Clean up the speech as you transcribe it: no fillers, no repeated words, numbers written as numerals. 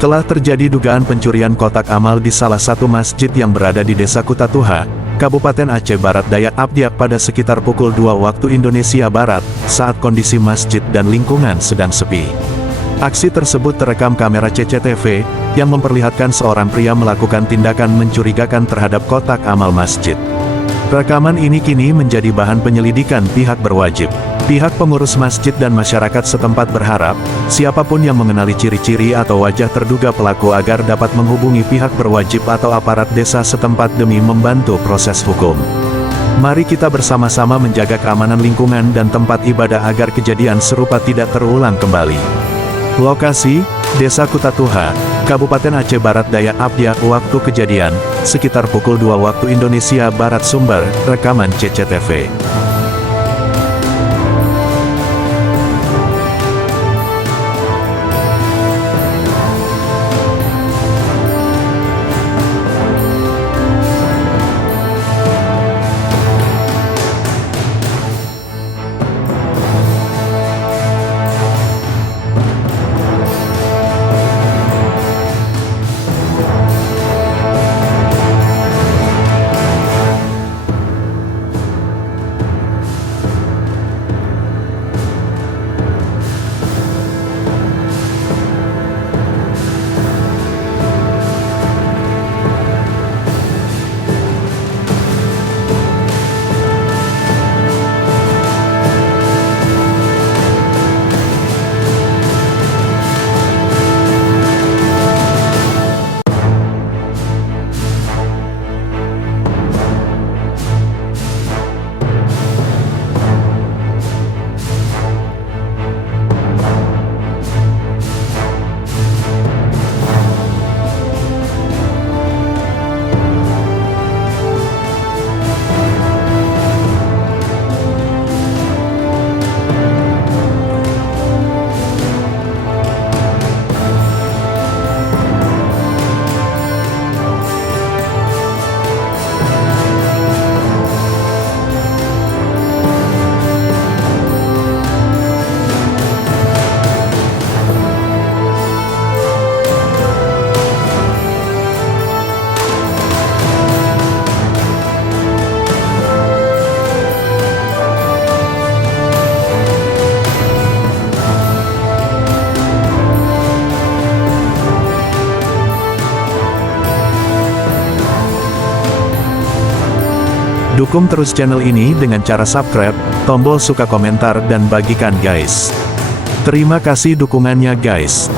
Telah terjadi dugaan pencurian kotak amal di salah satu masjid yang berada di Desa Kutatuha, Kabupaten Aceh Barat Daya Abdiak pada sekitar pukul 2 waktu Indonesia Barat, saat kondisi masjid dan lingkungan sedang sepi. Aksi tersebut terekam kamera CCTV, yang memperlihatkan seorang pria melakukan tindakan mencurigakan terhadap kotak amal masjid. Rekaman ini kini menjadi bahan penyelidikan pihak berwajib. Pihak pengurus masjid dan masyarakat setempat berharap, siapapun yang mengenali ciri-ciri atau wajah terduga pelaku agar dapat menghubungi pihak berwajib atau aparat desa setempat demi membantu proses hukum. Mari kita bersama-sama menjaga keamanan lingkungan dan tempat ibadah agar kejadian serupa tidak terulang kembali. Lokasi, Desa Kutatuha, Kabupaten Aceh Barat Daya Abdiak. Waktu kejadian, sekitar pukul 2 waktu Indonesia Barat. Sumber, rekaman CCTV. Dukung terus channel ini dengan cara subscribe, tombol suka, komentar dan bagikan guys. Terima kasih dukungannya guys.